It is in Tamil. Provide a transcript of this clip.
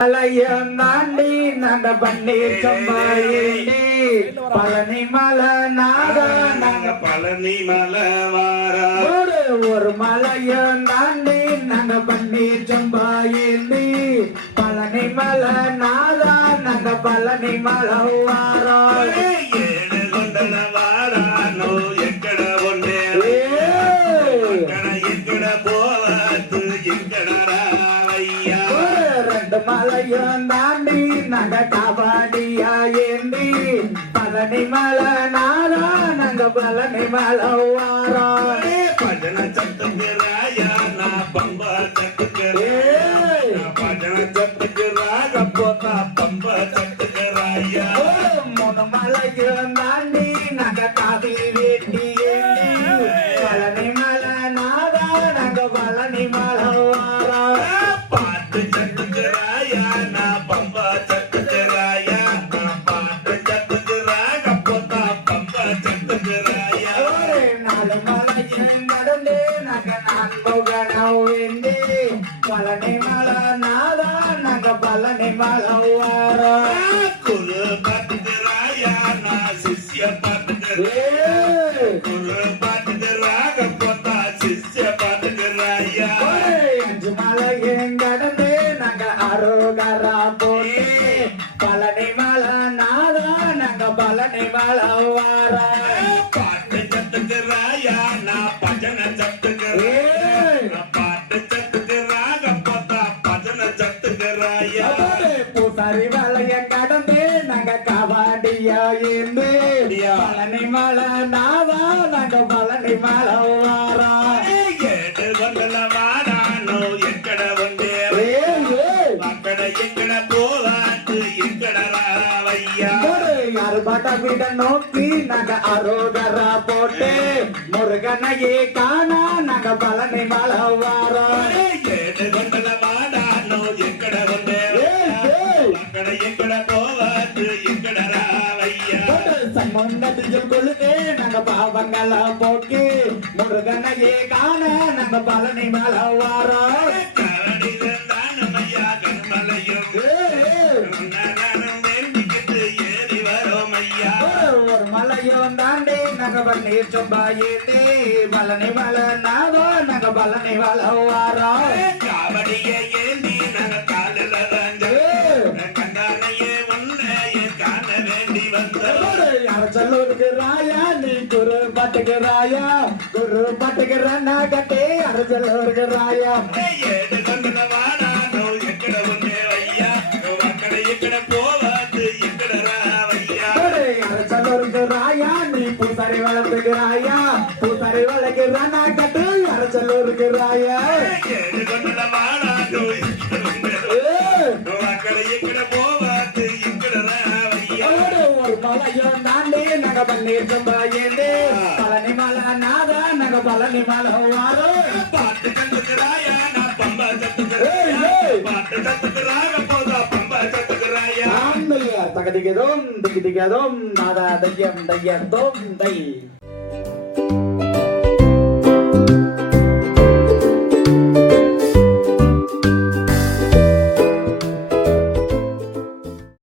மலையம் தாண்டி நாங்க பன்னீர் சம்பாயேண்டி பழனி மலை நாதா நாங்க பழனி மலை வாரா. ஒரு மலையம் தாண்டி நாங்க பன்னீர் சம்பாயேண்டி பழனி மலை நாதா நாங்க பழனி மலை வாரோம் ஏழு மலையும் தாண்டி நாங்க கபாடியா ஏந்தி பழனி மலை நாரா நாங்க பழனி மலை வாரோம் பஜன சத்துக்கு ராயா நான் பம்பா சத்துக்கு பஜன சத்துக்கு ராக போதா பம்பா சத்துக்கு ராயா மூணு மலையும் தாண்டி நாங்க காவி வேண்டி பழனி மலை நாதா நாங்க பழனி மலை குரு பாட்டுக்கு ராயா நான் சிஷ்ய குரு பாட்டுக்கு ராக போதா சிஷ்ய பாட்டுக்கு ராயா. அஞ்சு மலையும் கடந்து நாங்க அரோகரா போட்டு. பழனி மலை நாதா நாங்க பழனி மலை வாரா பாட்டு சத்துக்கு ராயா நான் பஜன சத்துக்கு மலையும் கடந்து நாங்க கபாடியா இருந்து பழனி மலை நாதா நாங்க பழனி மலை வாரா. ஏடு கொண்டல வாடானோ எக்கட ஏய் அக்கட எக்கட போவாட்டு எக்கட ராவையா. அறுபட்ட வீட நோக்கி நாங்க அரோகரா போட்டு முருகனையே காணா நாங்க பழனி மலை வாரோம் ஏடு கொண்டல சம்பந்தத்தில் கொள்ளுதே நாங்க பாவங்கள போக்கி முருகனையே காண நாங்க பழனி மேல வாரோம் கரடில தானமையா கண்மலையும் ஏய், நாங்க பழனி மலை நாதோ நாங்க பழனி வாரோம் ஏந்தி ராயா நீ குரு பாட்டுக்கு ராயா. குரு பாட்டுக்கு ரன்னா கட்டி ராயா. எக்கட ராவையா அரசல்லூருக்கு ராயா. நீ பூசாரி வளர்த்துக்கு ராயா. பூசாரி வளர்க்கு ரன்னா கட்டு ராயா. அவரு ஒரு தாண்டி நாங்க பன்னீர் சொம்பா ஏந்தி பழனி மலை நாதா நாங்க பழனி மலை வாரோம் பாட்டு கத்துக்கிறாயா நான் பம்பா ஏய், கத்துக்கிறாயா ஏய். பாட்டு கத்துக்கிறாக போதா பம்பா கத்துக்கிறாயா ஆம்பையா தகதிகதும் திகிதிகதும் நாதா தையம் தையர்தோம் தை